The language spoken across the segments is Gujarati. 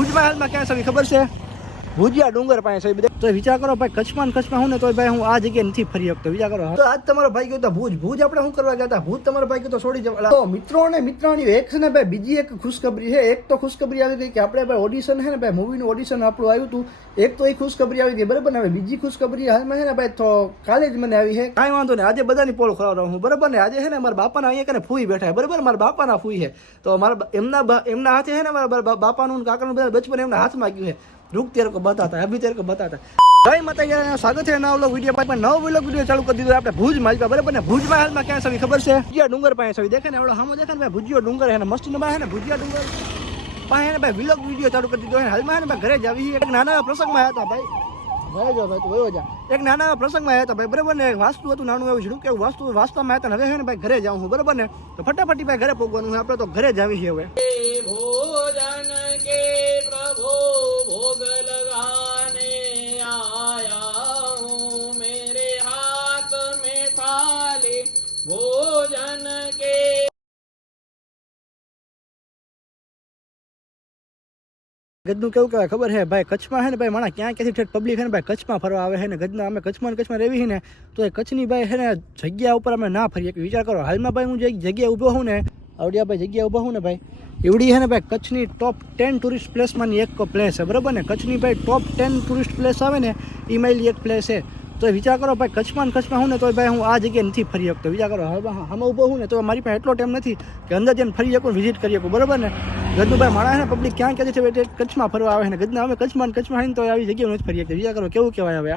ભુજમાં હાલમાં ક્યાં છે ખબર છે? ભુજિયા ડુંગર પાસે છે બધા. તો વિચાર કરો ભાઈ, કચ્છમાં હું ને તો ભાઈ હું આ જગ્યાએ નથી ફરી શકતો. વિચાર કરો. તો આજ તમારો ભાઈ ગયો તો ભુજ આપણે શું કરવા ગયા હતા? ભુજ તમારો ભાઈ ગયો તો છોડી જવા. તો મિત્રો અને મિત્રોની એક છે ને ભાઈ બીજી એક ખુશખબરી છે. એક તો ખુશખબરી આવી ગઈ કે આપણે ભાઈ ઓડિશન છે ને ભાઈ મૂવીનું ઓડિશન આપણું આવ્યું હતું. એક તો એ ખુશખબરી આવી ગઈ બરાબર ને. હવે બીજી ખુશખબરી હાલમાં છે ને ભાઈ તો કાલે જ મને આવી છે. કાંઈ વાંધો નહીં, આજે બધાની પોલ ખવડાવું હું બરાબર ને. આજે છે ને મારા બાપાના અહીંયા કને ફૂઈ બેઠા બરાબર. મારા બાપાના ફૂઈ છે તો મારા એમના હાથે છે ને મારા બાપાનું કાકાનું બધા બચપન એમના હાથમાં ગયું છે. रुक तेरे को बताता अभी तेरे को बताता. जय माता, स्वागत है नवा व्लॉग वीडियो पर. नવો વ્લોગ વિડિયો ચાલુ કરી દીધો આપણે ભુજ માલપા બરાબર ને. ભુજમાં હાલમાં ક્યાં છે ખબર છે? ભુજિયા ડુંગર પાસે છે. દેખે ને એવડો સામો દેખે ને ભાઈ ભુજિયો ડુંગર છે ને મસ્ત નંબર છે ને. ભુજિયા ડુંગર પાસે ને ભાઈ વ્લોગ વિડિયો ચાલુ કરી દીધો છે. હાલમાં ને ભાઈ ઘરે જ આવી એક નાના પ્રસંગમાં આવ્યા હતા ભાઈ. ભાઈ જો ભાઈ તું વયો જા. એક નાના પ્રસંગમાં આવ્યા હતા ભાઈ બરાબર ને. વાસ્તુ હતું નાનું એવું છે કે વાસ્તુમાં આવ્યા હતા. હવે છે ને ભાઈ ઘરે જાઉં હું બરાબર ને. તો ફટાફટી ભાઈ ઘરે પહોંચવાનું છે આપણે. તો ઘરે જ આવી છે હવે. ભોજન કે પ્રભુ ભોગ लगाने आया हूँ, मेरे हाथ में थाली भोजन के. ગદનું કેવું કહેવાય ખબર છે ભાઈ? કચ્છમાં છે ને ભાઈ માણા ક્યાં ક્યાંથી પબ્લિક છે ને ભાઈ કચ્છમાં ફરવા આવે છે ને. ગદના અમે કચ્છમાં રહેવી ને તો એ કચ્છની ભાઈ છે ને જગ્યા ઉપર અમે ના ફરીએ. વિચાર કરો હાલમાં ભાઈ હું જે જગ્યાએ ઊભો હું ને આવડિયા ભાઈ જગ્યા ઊભો હું ને ભાઈ એવડી છે ને ભાઈ કચ્છની ટોપ 10 ટુરિસ્ટ પ્લેસમાંની એક પ્લેસ છે બરાબર ને. કચ્છની ભાઈ ટોપ 10 ટુરિસ્ટ પ્લેસ આવે ને એ મારી એક પ્લેસ છે. તો વિચાર કરો ભાઈ કચ્છમાં હું ને તો ભાઈ હું આ જગ્યાએ નથી ફરી શકતો. વિચાર કરો હવે આમાં ઊભો હું ને તો મારી પાસે એટલો ટાઈમ નથી કે અંદર જઈને ફરી શકું વિઝિટ કરી શકું બરાબર ને. ગદનું ભાઈ માણસ ને પબ્લિક ક્યાં ક્યાંથી છે કચ્છમાં ફરવા આવે ને. ગદના અમે કચ્છમાં ને તો આવી જગ્યાએ નથી ફરી શકતા. વિચાર કરો કેવું કહેવાય હવે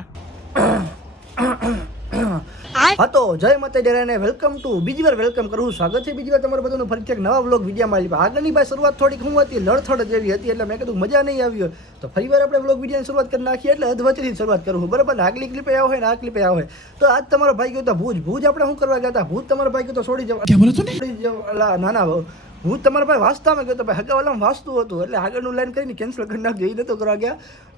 હા. તો જય માતા ને વેલકમ ટુ બીજી વાર વેલકમ કરું. સ્વાગત છે બીજી વાર તમારું બધાનું ફરીથી એક નવા વ્લોગ વિડીયોમાં આવી. આગળની ભાઈ શરૂઆત થોડીક હું હતી લડથડ જેવી હતી એટલે મેં કીધું મજા નહીં આવી તો ફરી વાર આપણે વ્લોગ વિડીયોની શરૂઆત કરી નાખીએ એટલે અધવચ્ચેથી શરૂઆત કરું બરાબર ને. આગલી ક્લિપે આવો હોય ને આ ક્લિપે આવો હોય. તો આજ તમારો ભાઈ ગયો તો ભુજ આપણે શું કરવા ગયા હતા? ભુજ તમારો ભાઈ ગયો તો છોડી જવા. નાના હું તમારા ભાઈ વાસ્તામાં ગયો તો ભાઈ હગાવાલામાં વાસ્તુ હતું એટલે આગળનું લાઈન કરીને કેન્સલ કરી નાખજો. એ નતો કરવા ગયા,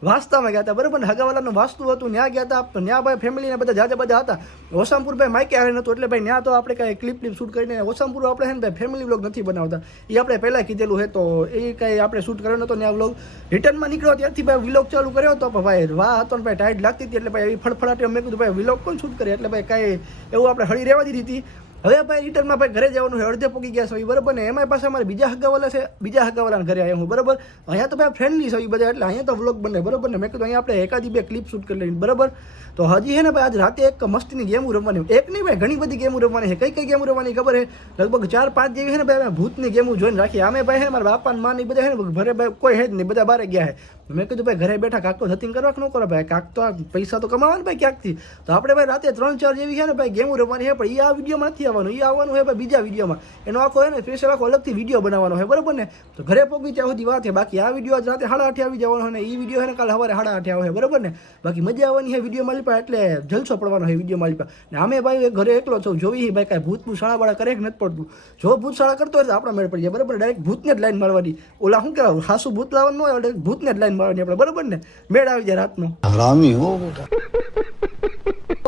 વાસ્તામાં ગયા હતા બરાબર ને. હગાવાલાનું વાસ્તુ હતું ત્યાં ગયા હતા. ત્યાં ભાઈ ફેમિલીને બધા જાજા બધા હતા. ઓસામપુર ભાઈ માઇકે આવે નહોતું એટલે ભાઈ ત્યાં તો આપણે કાંઈ ક્લિપ શૂટ કરીને ઓસામપુર આપણે છે ને ભાઈ ફેમિલી વ્લોગ નથી બનાવતા. એ આપણે પહેલાં કીધેલું છે તો એ કાંઈ આપણે શૂટ કર્યો નહોતો. ત્યાં વ્લોગ રિટર્નમાં નીકળ્યો ત્યારથી ભાઈ વ્લોગ ચાલુ કર્યો હતો ભાઈ વાહ હતો ને ભાઈ ટાઈટ લાગતી હતી એટલે ભાઈ એવી ફળફળાટી મેં કીધું ભાઈ વ્લોગ પણ શૂટ કરે એટલે ભાઈ કાંઈ એવું આપણે હળી રહેવા દીધી હતી. હવે ભાઈ રિટર્નમાં ભાઈ ઘરે જવાનું છે. અડધે પોગી ગયા છે બરાબર ને. એમાં પાસે અમારે બીજા હગાવાલા છે. બીજા હગાવાલાને ઘરે આવ્યા હું બરાબર. અહીંયા તો ભાઈ ફ્રેન્ડલી છે બધા એટલે અહીંયા તો વ્લોગ બને બરાબર ને. મેં કીધું અહીંયા આપણે એકાદી બે ક્લિપ શૂટ કરી લઈને બરાબર. તો હજી છે ને ભાઈ આજ રાતે એક મસ્તીની ગેમો રમવાની. એક નહીં ભાઈ ઘણી બધી ગેમો રમવાની છે. કઈ ગેમો રમવાની ખબર છે? લગભગ 4-5 જેવી છે ને ભાઈ ભૂતની ગેમો જોઈને રાખી. અમે ભાઈ છે મારા બાપા માં ને બધા છે ને ઘરે ભાઈ કોઈ છે જ નહીં, બધા બહાર ગયા છે. મેં કીધું ભાઈ ઘરે બેઠા કાક તો ધતિંગ કરવા ન કરો ભાઈ. કાક તો પૈસા તો કમાવા ને ભાઈ ક્યાંકથી. તો આપણે ભાઈ રાતે 3-4 જેવી છે ને ભાઈ ગેમો રમવાની છે. પણ એ આ વિડીયોમાં નથી આવવાનું. એ આવવાનું છે ભાઈ બીજા વિડીયોમાં. એનો આખો છે ને સ્પેશિયલ આખો અલગથી વિડીયો બનાવવાનો છે બરાબર ને. તો ઘરે પહોંચી ત્યાં સુધી વાત છે. બાકી આ વિડીયો આજ રાતે 8:30 આવી જવાનો છે ને એ વિડીયો છે ને કાલે સવારે 8:30 આવે બરાબર ને. બાકી મજા આવવાની છે વિડીયો માલિપા એટલે જલસો પડવાનો છે વિડીયો માલિપા. ને આમે ભાઈ ઘરે એકલો છું જોવી ભાઈ કાંઈ ભૂત શાળા કરે કે નથી પડતું. જો ભૂત શાળા કરતો હોય તો આપણા મેળ પડી જાય બરાબર. ડાયરેક્ટ ભૂતને જ લાઈન મારવાની. ઓલા શું કહેવાય હાસુ ભૂત લાવવાનું હોય એટલે ભૂતને જ લાઈન મારવાની આપણે બરાબર ને. મેળ આવી જાય રાતનો. હરામી હો બેટા.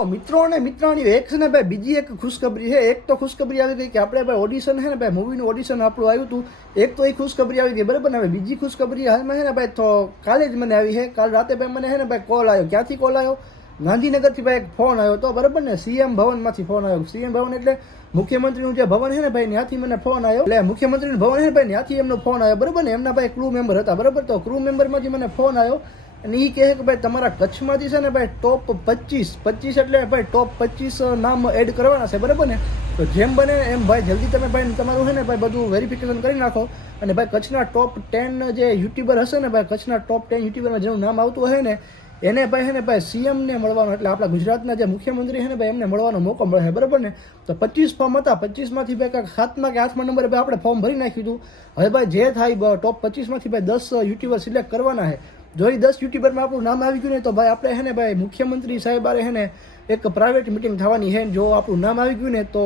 મિત્રો અને મિત્રોની એક છે ને ભાઈ બીજી એક ખુશખબરી છે. એક તો ખુશખબરી આવી ગઈ કે આપણે ભાઈ ઓડિશન છે ને ભાઈ મૂવીનું ઓડિશન આપણું આવ્યું હતું. એક તો એ ખુશખબરી આવી ગઈ બરાબર ને. હવે બીજી ખુશખબરી હાલમાં છે ને ભાઈ તો કાલે જ મને આવી છે. કાલ રાતે ભાઈ મને છે ને ભાઈ કોલ આવ્યો. ક્યાંથી કોલ આવ્યો? ગાંધીનગરથી ભાઈ એક ફોન આવ્યો હતો બરાબર ને. સીએમ ભવનમાંથી ફોન આવ્યો. સીએમ ભવન એટલે મુખ્યમંત્રીનું જે ભવન છે ને ભાઈ ત્યાંથી મને ફોન આવ્યો. એટલે મુખ્યમંત્રીનું ભવન છે ને ભાઈ ત્યાંથી એમનો ફોન આવ્યો બરાબર ને. એમના ભાઈ ક્રૂ મેમ્બર હતા બરાબર. તો ક્રૂ મેમ્બરમાંથી મને ફોન આવ્યો અને એ કહે કે ભાઈ તમારા કચ્છમાંથી છે ને ભાઈ ટોપ 25 એટલે ભાઈ ટોપ 25 નામ એડ કરવાના છે બરાબર ને. તો જેમ બને એમ ભાઈ જલ્દી તમે ભાઈ તમારું છે ને ભાઈ બધું વેરિફિકેશન કરી નાખો. અને ભાઈ કચ્છના ટોપ 10 જે યુટ્યુબર હશે ને ભાઈ કચ્છના ટોપ 10 યુટ્યુબરમાં જેનું નામ આવતું હશે ને એને ભાઈ છે ને ભાઈ સીએમને મળવાનો એટલે આપણા ગુજરાતના જે મુખ્યમંત્રી છે ને ભાઈ એમને મળવાનો મોકો મળે બરાબર ને. તો 25 ફોર્મ હતા. 25માંથી ભાઈ કાંઈક 7મા કે 8મા નંબરે ભાઈ આપણે ફોર્મ ભરી નાખ્યું હતું. હવે ભાઈ જે થાય ટોપ 25માંથી ભાઈ 10 યુટ્યુબર સિલેક્ટ કરવાના છે. જો એ 10 યુટ્યુબરમાં આપણું નામ આવી ગયું ને તો ભાઈ આપણે છે ને ભાઈ મુખ્યમંત્રી સાહેબારે છે ને એક પ્રાઇવેટ મિટિંગ થવાની છે. જો આપણું નામ આવી ગયું ને તો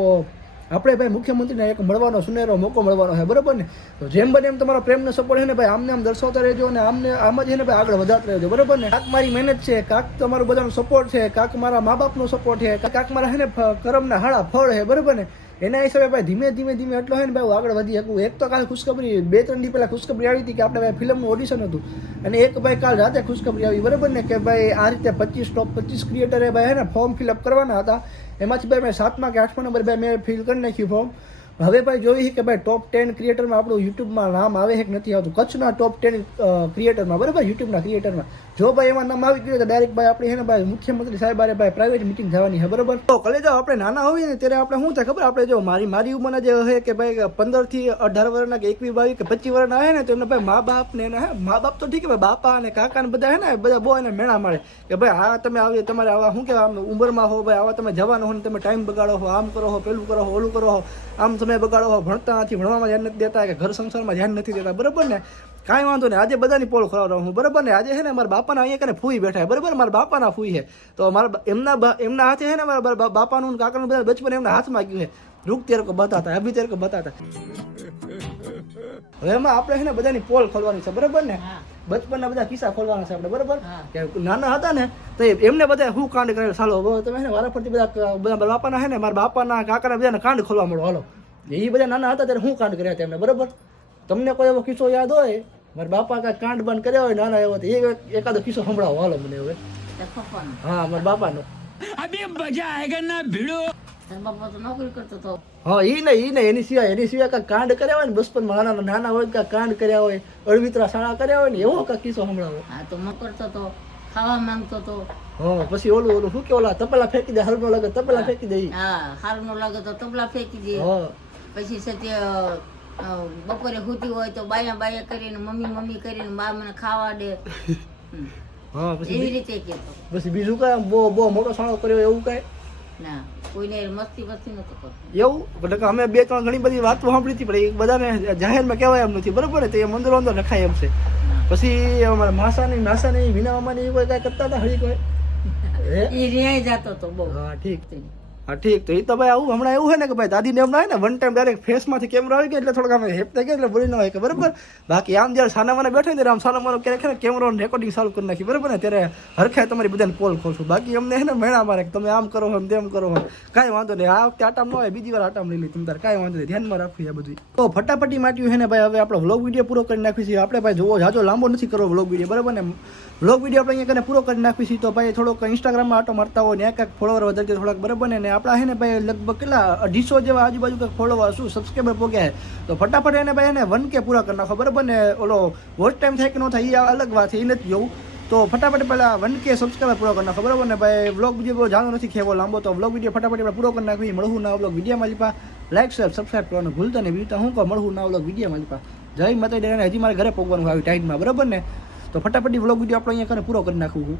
આપણે ભાઈ મુખ્યમંત્રીને એક મળવાનો સુનેરો મોકો મળવાનો છે બરાબર ને. તો જેમ બને એમ તમારો પ્રેમનો સપોર્ટ છે ને ભાઈ આમને આમ દર્શાવતા રહેજો અને આમ જ છે ને ભાઈ આગળ વધારતા રહેજો બરાબર ને. કાંક મારી મહેનત છે, કાંક તમારું બધાનો સપોર્ટ છે, કાંક મારા મા બાપનો સપોર્ટ છે, કાંક મારા છે ને કરમના હાળા ફળ છે બરાબર ને. એના હિસાબે ભાઈ ધીમે ધીમે એટલો હોય ને ભાઈ હું આગળ વધી શકું. એક તો કાલે ખુશખબરી 2-3 દી પહેલાં ખુશખબરી આવી હતી કે આપણે ભાઈ ફિલ્મનું ઓડિશન હતું, અને એક ભાઈ કાલ રાતે ખુશખબરી આવી બરાબર ને કે ભાઈ આ રીતે 25 ટોપ 25 ક્રિએટરે ભાઈ હે ને ફોર્મ ફિલઅપ કરવાના હતા. એમાંથી ભાઈ મેં 7મા કે 8મા નંબર ભાઈ મેં ફિલ કરી નાખ્યું ફોર્મ. હવે ભાઈ જોઈ કે ભાઈ ટોપ 10 ક્રિએટરમાં આપણું યુટ્યુબમાં નામ આવે છે કે નથી આવતું, કચ્છના ટોપ 10 ક્રિએટરમાં બરાબર, યુટ્યુબના ક્રિએટરમાં જો ભાઈ એમાં નામ આવી ગયું તો ડાયરેક્ટ ભાઈ આપણે છે ને ભાઈ મુખ્યમંત્રી સાહેબ આરે ભાઈ પ્રાઇવેટ મિટિંગ થવાની છે બરાબર. તો કલે જાઓ આપણે નાના હોઈએ ને ત્યારે આપણે શું થાય ખબર, આપણે જો મારી ઉંમરના જે છે કે ભાઈ 15 થી 18 વર્ષના કે 21 22 કે 25 વર્ષના આવે ને તો એમને ભાઈ મા બાપ ને એના મા બાપ તો ઠીક છે ભાઈ બાપા અને કાકા ને બધા હે ને બધા બહુ એને મેળા મળે કે ભાઈ આ તમે આવી તમારે આવા શું કહેવાય આમ ઉંમરમાં હો ભાઈ આવા તમે જવાનો હો ને તમે ટાઈમ બગાડો હો, આમ કરો હો, પેલું કરો હો, ઓલું કરો હો, આમ તમે બગાડો હો, ભણતા નથી, ભણવામાં ધ્યાન નથી દેતા કે ઘર સંસારમાં ધ્યાન નથી દેતા બરાબર ને. કાંઈ વાંધો નહીં, આજે બધાની પોલ ખોરાવ હું બરાબર ને. આજે છે ને મારા બાપાના અહીંયા કને ફૂઈ બેઠા બરાબર, મારા બાપાના ફૂઈ છે તો મારા એમના હાથે છે ને મારા બાપાનું કાકાનું બધા બચપન એમના હાથમાં ગયું છે. રૂક તેર કો બતાતા અભી તેર કો બતાતા. હવે એમાં આપણે છે ને બધાની પોલ ખોલવાની છે બરાબર ને, બચપનના બધા કિસ્સા ખોલવાના છે આપણે બરાબર. નાના હતા ને તો એમને બધા શું કાંડ કરેલ ચાલો તમે છે ને વારાફરતી બધા બાપાના છે ને મારા બાપાના કાકાના બધાને કાંડ ખોલવા મળો હાલો. એ બધા નાના હતા ત્યારે શું કાંડ કર્યા હતા એમને બરાબર. તમને કોઈ એવો કિસ્સો યાદ હોય મારા બાપા કાંઈ કાંડ બંધ કર્યા હોય નાના એવો તો એકાદો કિસ્સો સંભળાવો હાલો મને હવે. હા મારા બાપાનો. હા ઈ ને એની સિવાય કાંઈ કાંડ કર્યા હોય ને બચપનમાં નાના હોય કાંઈ કાંડ કર્યા હોય, અળવિતરા શાળા કર્યા હોય ને એવો કાંઈ કિસ્સો સંભળાવો. તો મકરતો તો ખાવા માંગતો તો. હા પછી ઓલું શું કે ઓલા તપેલા ફેંકી દે, હારું ન લાગે તપેલા ફેંકી દે. હા હારું ન લાગે તો તપલા ફેંકી દે. પછી સત્ય બપોરે હુતી હોય તો બાયા કરીને મમ્મી કરીને બા મને ખાવા દે. હા પછી એવી રીતે કેતો. પછી બીજું કાંઈ બહુ મોટો સાણો કર્યો એવું કાંઈ ના, કોઈને મસ્તી નતો કરતો એવું. એટલે અમે 2-3 ઘણી બધી વાતો સાંભળી હતી પણ એ બધાને જાહેરમાં કહેવાય એમ નથી બરોબર ને, તો એ મંદિરો અંદર રખાય એમ છે. પછી અમારા માસાની વિનામાની કોઈ કાંઈ કરતા હતા હળી કોઈ એ રિયાઈ જતો તો બહુ. હા ઠીક તો એ તો ભાઈ આવું હમણાં એવું હોય ને કે ભાઈ દાદીને એમ ના હોય ને વન ટાઈમ ડાયરેક્ટ ફેસમાંથી કેમેરા આવી ગયા એટલે થોડોક આમ હેપતા ગયા એટલે બોલી ન હોય કે બરાબર. બાકી આમ જ્યારે સાનામાને બેઠો ને આમ સાનામાનો ક્યારેક કેમેરો રેકોર્ડિંગ ચાલુ કરી નાખી બરાબર ને ત્યારે હરખાય તમારી બધાને પોલ ખોલશું. બાકી અમને હે ને મેળા મારે કે તમે આમ કરો એમ તેમ કરો કાંઈ વાંધો નહીં. આ વખતે આટામ ન હોય બીજી વાર આટામ લઈ લી તમે તારે કાંઈ વાંધો નહીં, ધ્યાનમાં રાખવું આ બધું. તો ફટાફટી માટ્યું છે ને ભાઈ હવે આપણો વ્લોગ વિડીયો પૂરો કરી નાખવી છે આપણે ભાઈ. જોવો જાજો લાંબો નથી કરવો વ્લોગ વિડીયો બરાબર ને. વ્લોગ વિડીયો આપણે અહીંયા પૂરો કરી નાખવી છે તો ભાઈ થોડોક ઇન્સ્ટાગ્રામમાં આટો મારતા હોય ને કાંઈક ફોલોવર વધારે છે થોડાક બરાબર ને. આપણા છે ને ભાઈ લગભગ કેટલા 250 જેવા આજુબાજુ કંઈક ફોલોવર શું સબસ્ક્રાઈબર પોગ્યા છે તો ફટાફટ એને ભાઈ એને 1K પૂરા કરી નાખો બરાબર ને. ઓલો વોચ ટાઈમ થાય કે ન થાય એ અલગ વાત છે, એ નથી જોવું. તો ફટાફટ પહેલાં 1K સબસ્ક્રાઈબર પૂરો કરી નાખો બરાબર ને ભાઈ. વ્લોગ વિડીયો બહુ જાણો નથી ખેવો લાંબો તો વ્લોગ વિડીયો ફટાફટ આપણે પૂરો કરી નાખવી. મળવું ના વ્લોગ વિડીયોમાં લીપા લાઈક શેર સબસ્ક્રાઈબ કરવાનું ભૂલતા નહીં. બીજું હું કહું મળવું ના વ્લોગ વિડીયોમાં લીપા. જય માતા હજી મારે ઘરે પહોંચવાનું આવી ટાઈમમાં બરાબર ને. તો ફટાફટ વ્લોગ વિડીયો આપણે અહીંયા પૂરો કરી નાખવું.